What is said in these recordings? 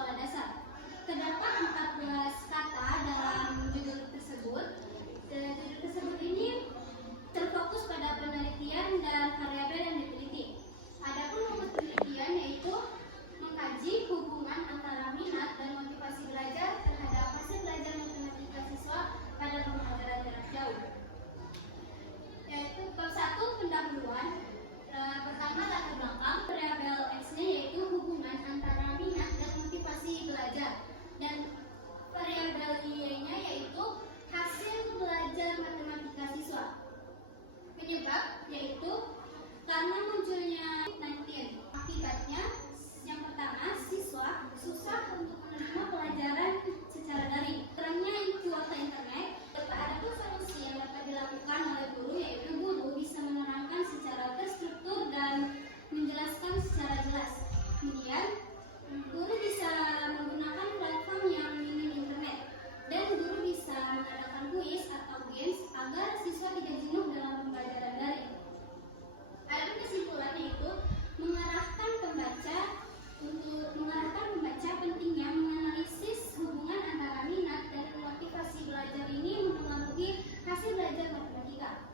sekolah dasar. Terdapat 14 kata dalam judul tersebut. Judul tersebut ini terfokus pada penelitian dan variabel yang diteliti. Adapun fokus penelitian yaitu mengkaji hubungan antara minat dan motivasi belajar terhadap hasil belajar matematika siswa pada pembelajaran jarak jauh. Yaitu bab 1 pendahuluan. Pertama, latar belakang. Variabel X-nya yaitu hubungan antara minat dan motivasi belajar, dan variabel Y-nya yaitu hasil belajar matematika siswa. Penyebab yaitu karena munculnya COVID-19. Akibatnya yang pertama, siswa susah untuk menerima pelajaran secara daring. Kurangnya kuota internet. Adapun solusi yang dapat dilakukan oleh guru yaitu guru bisa menerangkan secara terstruktur dan menjelaskan secara jelas. Kemudian guru bisa menggunakan platform yang minim internet, dan guru bisa mengadakan kuis atau games agar siswa tidak jenuh dalam pembelajaran daring. Adapun kesimpulannya itu mengarahkan pembaca pentingnya menganalisis hubungan antara minat dan motivasi belajar ini mempengaruhi hasil belajar matematika.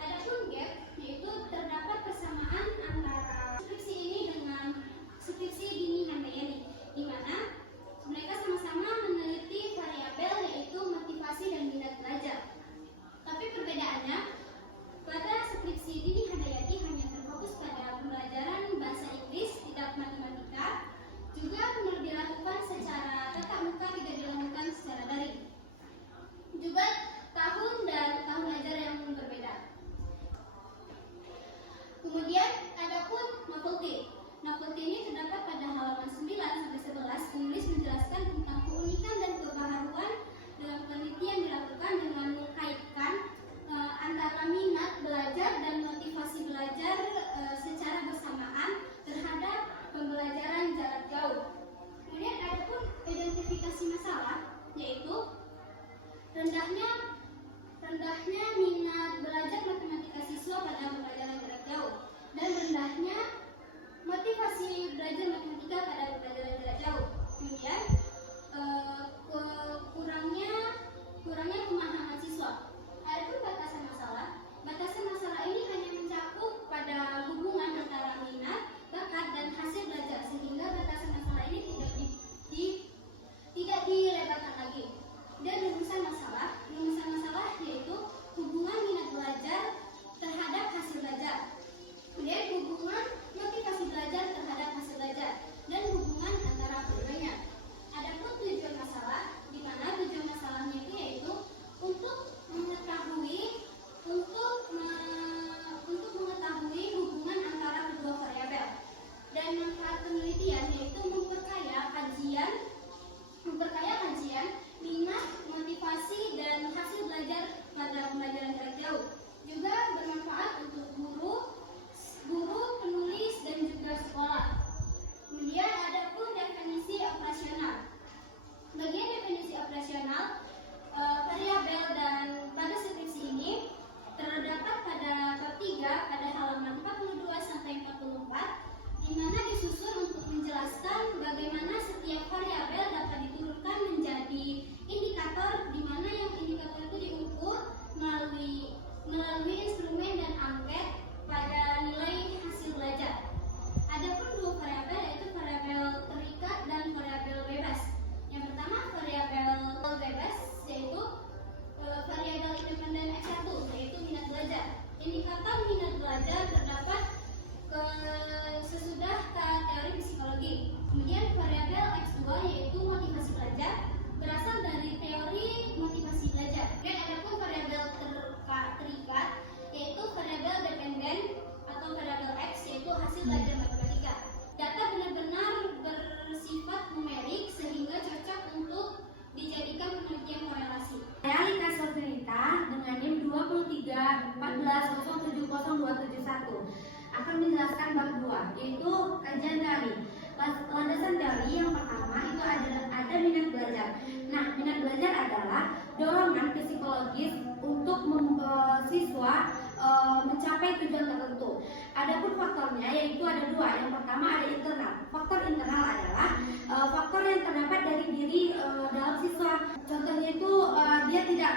Adapun gap yaitu terdapat persamaan antara skripsi ini dengan skripsi Dini Handayani, di mana mereka sama-sama meneliti variabel yaitu motivasi dan minat belajar. Tapi perbedaannya, pada skripsi Dini Handayani hanya terfokus pada pembelajaran bahasa Inggris, tidak matematika, juga benar dilakukan secara tatap muka, tidak dilakukan secara daring. Juga tahun ajar yang berbeda. Kemudian adapun novelty. Novelty ini terdapat pada halaman 9 sampai 11. Penulis menjelaskan tentang keunikan dan kebaharuan dalam penelitian dilakukan dengan mengkaitkan antara minat belajar dan motivasi belajar secara bersamaan terhadap pembelajaran jarak jauh. Kemudian adapun identifikasi masalah yaitu rendahnya minat belajar matematika siswa pada pembelajaran jarak jauh dan rendahnya motivasi belajar matematika pada pembelajaran jarak jauh. Kemudian kurangnya pemahaman siswa. Adapun batasan masalah ini hanya mencakup pada hubungan antara minat, bakat, dan hasil belajar, sehingga batasan masalah ini tidak dilebarkan lagi. Dan rumusan masalah yaitu hubungan minat belajar terhadap hasil belajar, kemudian hubungan motivasi belajar terhadap hasil belajar, dan hubungan antara keduanya. Adapun tujuan masalah, di mana tujuan masalahnya itu yaitu untuk mengetahui hubungan antara kedua variabel, dan manfaat penelitian yaitu memperkaya kajian minat, motivasi, dan hasil belajar pada pembelajaran jarak jauh. Juga bermanfaat untuk guru, penulis, dan juga sekolah. Kemudian adapun definisi operasional. Bagian definisi operasional variabel dan pada skripsi ini terdapat pada bab 3 pada halaman 42 sampai 44, di mana disusun untuk menjelaskan bagaimana setiap variabel dapat diturunkan menjadi indikator, di mana yang indikator itu diukur melalui instrumen dan angket pada nilai hasil belajar. Adapun dua variabel yaitu variabel terikat dan variabel bebas. Yang pertama variabel bebas yaitu variabel independen X1 yaitu minat belajar. Indikator minat belajar terdapat sesudah teori psikologi. Kemudian variabel X2 yaitu motivasi belajar berasal dari teori motivasi belajar. Dan adapun variabel terikat yaitu variabel dependen atau variabel X yaitu hasil belajar matematika. Data benar-benar bersifat numerik sehingga cocok untuk dijadikan penelitian korelasi. Saya Lika Sofrita dengan NIM 23.14070271 akan menjelaskan bab 2 yaitu kajian teori. Landasan teori yang pertama itu ada minat belajar. Nah, minat belajar adalah dorongan psikologis untuk siswa mencapai tujuan tertentu. Adapun faktornya yaitu ada dua. Yang pertama ada internal. Faktor internal adalah faktor yang terdapat dari diri dalam siswa. Contohnya itu dia tidak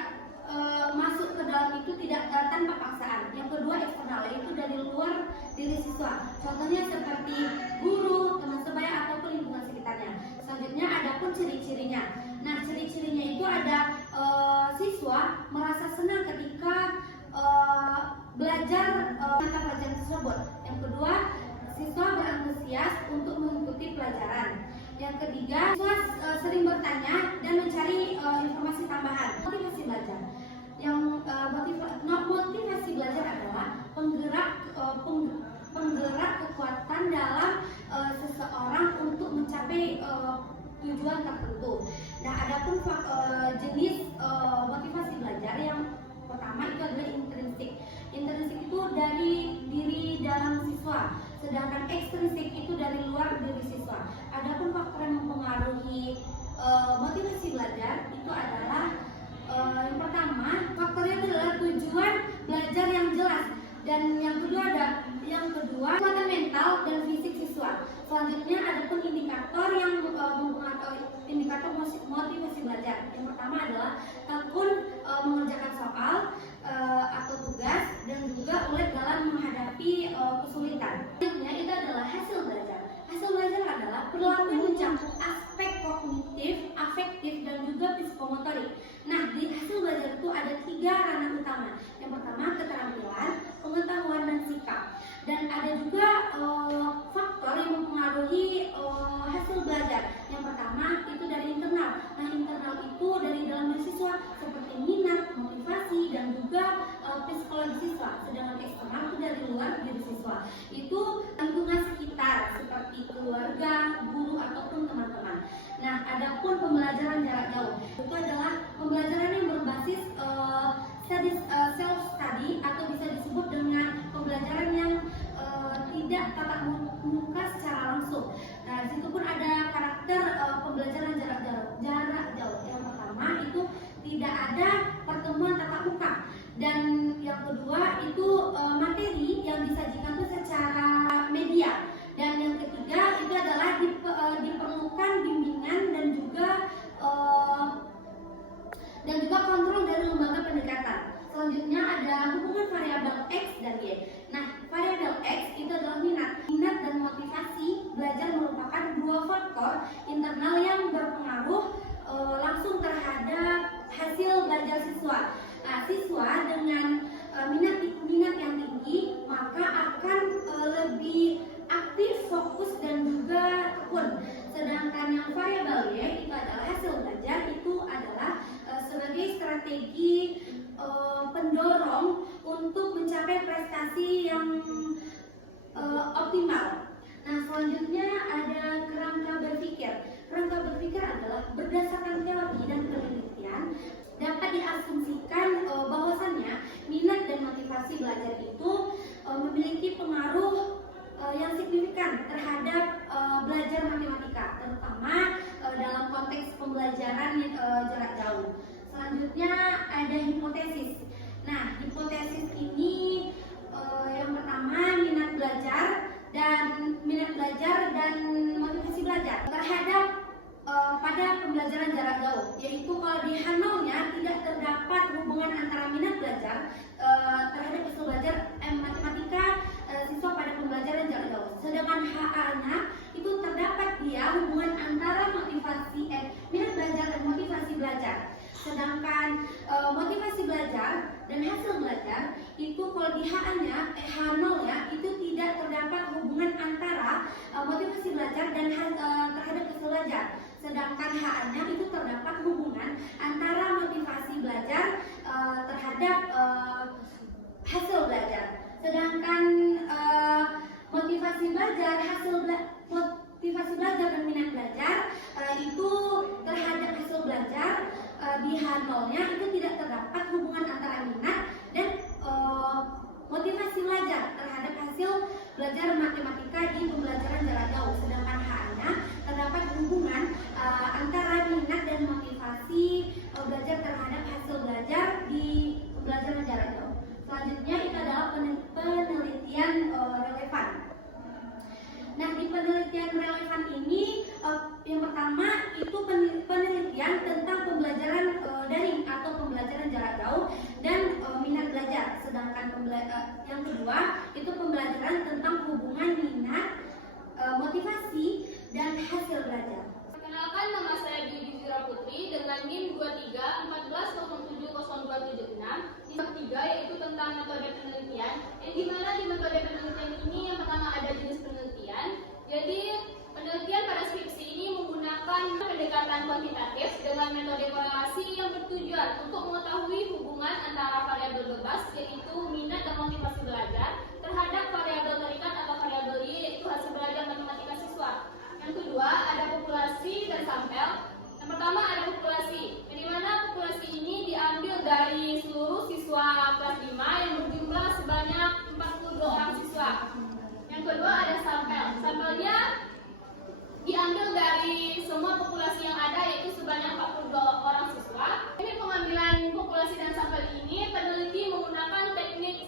masuk ke dalam itu tidak tanpa paksaan. Yang kedua eksternal, yaitu dari luar diri siswa. Contohnya seperti guru, teman sebaya ataupun lingkungan sekitarnya. Selanjutnya adapun ciri-cirinya. Nah, ciri-cirinya itu ada siswa merasa senang ketika belajar mata pelajaran tersebut. Yang kedua, siswa berantusias untuk mengikuti pelajaran. Yang ketiga, siswa sering bertanya dan mencari informasi tambahan. Motivasi belajar. Yang motivasi belajar adalah penggerak kekuatan dalam seseorang untuk mencapai tujuan tertentu. Nah, adapun jenis motivasi belajar yang pertama itu adalah intrinsik. Intrinsik itu dari diri dalam siswa, sedangkan ekstrinsik itu dari luar diri siswa. Adapun faktor yang mempengaruhi motivasi belajar itu adalah yang pertama, faktornya adalah tujuan belajar yang jelas, dan yang kedua kekuatan mental dan fisik siswa. Selanjutnya adapun indikator yang mempengaruhi indikator motivasi belajar. Yang pertama adalah tekun mengerjakan soal atau tugas dan juga ulet dalam menghadapi kesulitan. Selanjutnya itu adalah hasil belajar. Hasil belajar adalah perilaku yang mencakup aspek kognitif, afektif dan juga psikomotorik. Nah, di hasil belajar itu ada 3 ranah utama. Yang pertama keterampilan, pengetahuan dan sikap. Dan ada juga faktor yang mempengaruhi hasil belajar. Yang pertama itu dari internal. Nah, internal itu dari dalam diri siswa seperti minat, motivasi dan juga psikologi siswa. Sedangkan eksternal itu dari luar diri siswa. Itu lingkungan sekitar seperti keluarga, guru ataupun teman-teman. Nah, adapun pembelajaran jarak jauh itu adalah pembelajaran yang berbasis self study atau bisa disebut dengan pembelajaran yang tidak tatap muka secara langsung. Nah, situ pun ada karakter pembelajaran jarak jauh. Yang pertama itu tidak ada pertemuan tatap muka, dan yang kedua itu materi yang disajikan itu secara media, dan yang ketiga itu adalah diperlukan bimbingan dan juga kontrol dari lembaga pendekatan. Selanjutnya ada hubungan variabel X dan Y. Nah, variabel X itu adalah minat. Minat dan motivasi belajar merupakan 2 faktor internal yang berpengaruh langsung terhadap hasil belajar siswa. Nah, siswa dengan minat yang tinggi maka akan lebih aktif, fokus dan juga tekun. Sedangkan yang variabel Y itu adalah hasil belajar, itu adalah sebagai strategi pendorong untuk mencapai prestasi yang optimal. Nah, selanjutnya ada kerangka berpikir. Kerangka berpikir adalah berdasarkan teori dan penelitian dapat diasumsikan bahwasannya minat dan motivasi belajar itu memiliki pengaruh yang signifikan terhadap belajar matematika, terutama dalam konteks pembelajaran jarak jauh. Selanjutnya ada hipotesis. Nah, hipotesis ini yang pertama minat belajar dan motivasi belajar terhadap pada pembelajaran jarak jauh, yaitu kalau di H0-nya tidak terdapat hubungan antara minat belajar terhadap hasil belajar matematika siswa pada pembelajaran jarak jauh. Sedangkan HA-nya itu terdapat dia hubungan antara minat belajar dan motivasi belajar. Sedangkan motivasi belajar dan hasil belajar itu kalau di HA-nya H0-nya itu tidak terdapat hubungan antara motivasi belajar dan terhadap hasil belajar. Sedangkan HA-nya itu terdapat hubungan antara motivasi belajar terhadap hasil belajar. Sedangkan motivasi belajar dan minat belajar itu terhadap hasil belajar di H0-nya itu tidak terdapat hubungan antara minat dan motivasi belajar terhadap hasil belajar matematika di pembelajaran jarak jauh. Sedangkan H-nya terdapat hubungan antara minat dan motivasi belajar terhadap hasil belajar di pembelajaran jarak jauh. Selanjutnya itu adalah penelitian relevan. Nah, di penelitian relevan ini yang pertama itu penelitian tentang pembelajaran daring atau pembelajaran jarak jauh dan minat belajar. Sedangkan yang kedua itu pembelajaran tentang hubungan minat, motivasi dan hasil belajar. Perkenalkan, nama saya Dwi Zira Putri dengan NIM 2314070276. Di bab 3 yaitu tentang metode penelitian. Yang dimana di metode penelitian ini yang pertama ada jenis penelitian. Jadi penelitian pada skripsi ini menggunakan pendekatan kuantitatif dengan metode korelasi yang bertujuan untuk mengetahui hubungan antara variabel bebas yaitu minat dan motivasi belajar terhadap variabel terikat atau variabel Y yaitu hasil belajar matematika siswa. Yang kedua ada populasi dan sampel. Yang pertama ada populasi, yang dimana populasi ini diambil dari seluruh siswa kelas 5 yang berjumlah sebanyak 42 orang siswa. Yang kedua ada sampel, sampelnya diambil dari semua populasi yang ada yaitu sebanyak 42 orang siswa. Ini pengambilan populasi dan sampel ini peneliti menggunakan teknik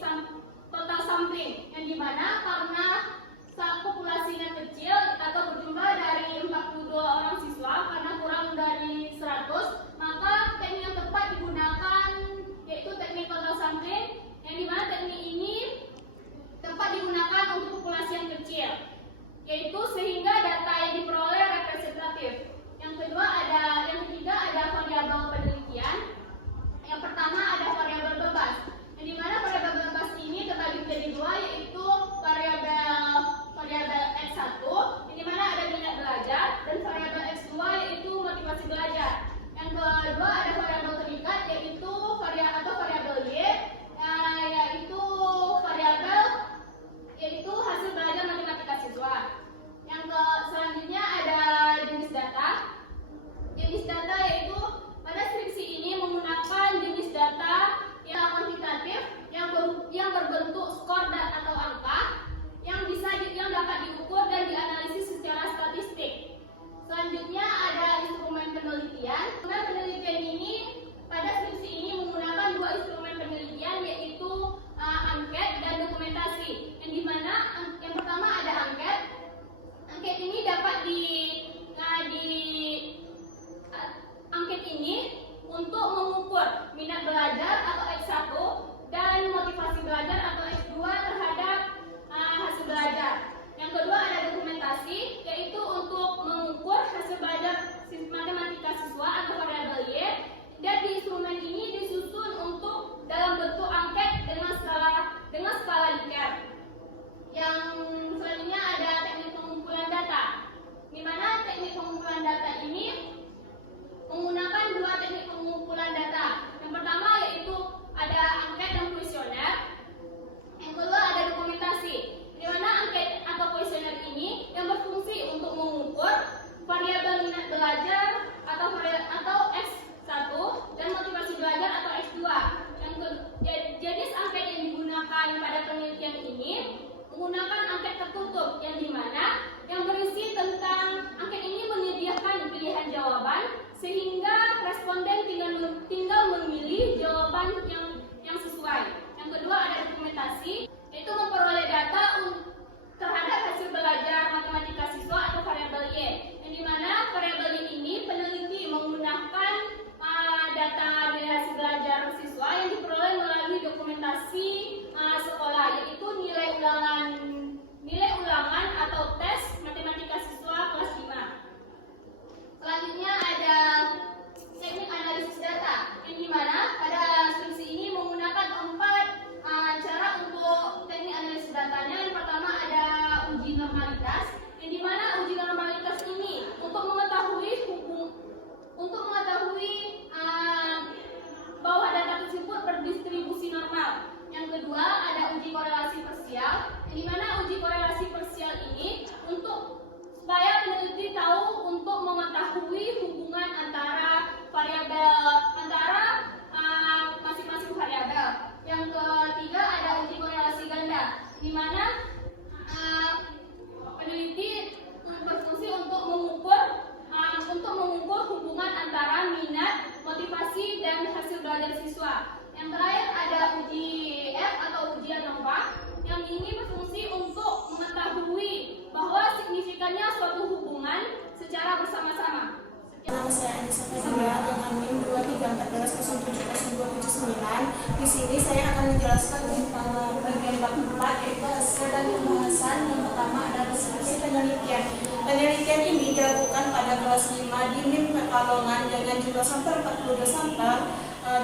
saya Anissa Fazila dengan NIM 2314070279. Di sini saya akan menjelaskan tentang bagian bab 4, yaitu hasil dan pembahasan. Yang pertama adalah diskusi penelitian. Penelitian ini dilakukan pada kelas 5 di NIM Pekalongan dengan jumlah sampel 42 sampel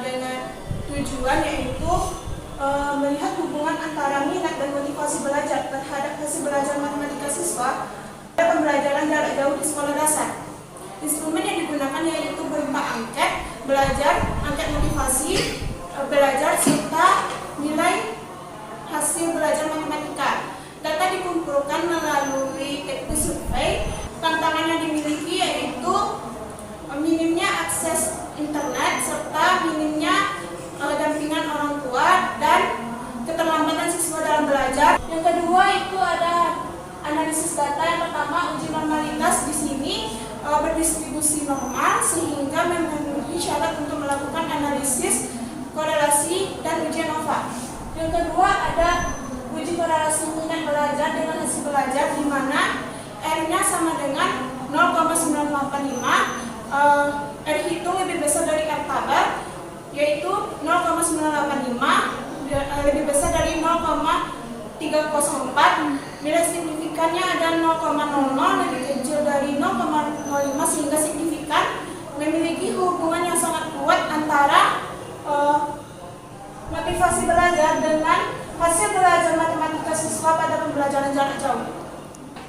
dengan tujuan yaitu melihat hubungan antara minat dan motivasi belajar terhadap hasil belajar matematika siswa pada pembelajaran jarak jauh di sekolah dasar. Instrumen yang digunakan yaitu berupa angket, belajar, angket motivasi, belajar, serta nilai hasil belajar matematika. Data dikumpulkan melalui teknik survei. Tantangan yang dimiliki yaitu minimnya akses internet serta minimnya dampingan orang tua dan keterlambatan siswa dalam belajar. Yang kedua itu ada analisis data. Yang pertama, uji normalitas di sini berdistribusi normal sehingga memenuhi syarat untuk melakukan analisis, korelasi, dan uji ANOVA. Yang kedua ada uji korelasi minat belajar dengan hasil belajar di mana R-nya sama dengan 0,985, R hitung lebih besar dari R tabel yaitu 0,985 lebih besar dari 0,304. Nilai signifikannya ada 0,00 lebih kecil dari 0,05 sehingga signifikan memiliki hubungan yang sangat kuat antara motivasi belajar dengan hasil belajar matematika siswa pada pembelajaran jarak jauh.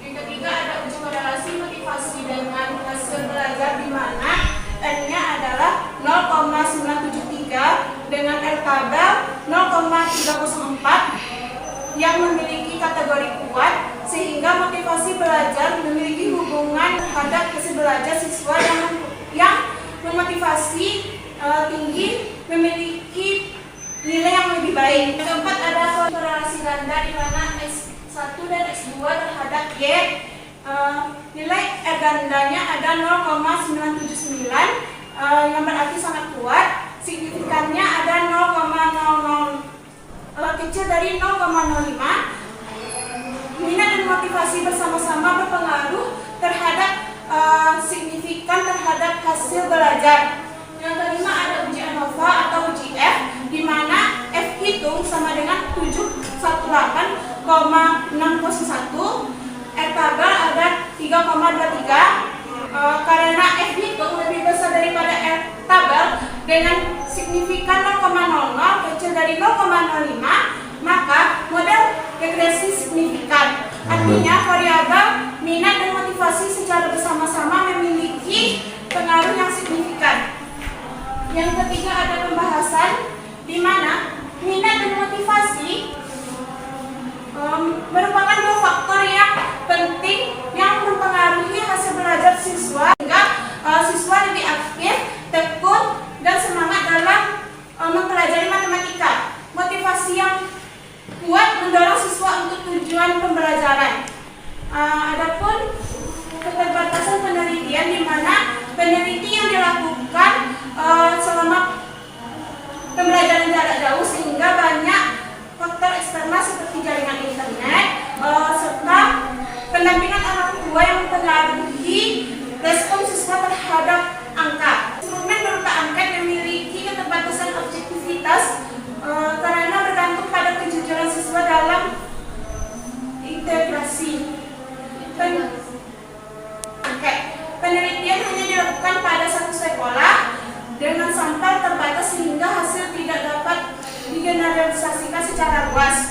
Yang ketiga ada uji korelasi motivasi dengan hasil belajar di mana N-nya adalah 0,973 dengan R tabel 0,304 yang memiliki kategori kuat sehingga motivasi belajar memiliki hubungan terhadap hasil belajar siswa yang memotivasi tinggi memiliki nilai yang lebih baik. Yang keempat ada korelasi ganda di mana S1 dan S2 terhadap Y. Nilai R gandanya ada 0,979 yang berarti sangat kuat. Signifikannya ada 0,00 kecil dari 0,05. Minat dan motivasi bersama-sama berpengaruh terhadap signifikan terhadap hasil belajar. Yang kelima ada uji ANOVA atau uji F, di mana F hitung sama dengan 718,601, R tabel ada 3,23. Karena F hitung lebih besar daripada R tabel dengan signifikan 0,00 kecil dari 0,05, maka model regresi signifikan. Artinya variabel minat dan motivasi secara bersama-sama memiliki pengaruh yang signifikan. Yang ketiga ada pembahasan di mana minat dan motivasi merupakan dua faktor yang penting yang mempengaruhi hasil belajar siswa sehingga siswa lebih aktif, tekun, dan semangat dalam mempelajari matematika. Motivasi yang kuat mendorong siswa untuk tujuan pembelajaran. Adapun keterbatasan penelitian di mana peneliti yang dilakukan selama pembelajaran jarak jauh sehingga banyak faktor eksternal seperti jaringan internet serta pendampingan orang tua yang mempengaruhi respon siswa terhadap angka. Instrumen berupa angket memiliki keterbatasan objektivitas karena bergantung pada kejujuran siswa dalam integrasi. Penelitian hanya dilakukan pada satu sekolah dengan sampel terbatas sehingga hasil tidak dapat digeneralisasikan secara luas.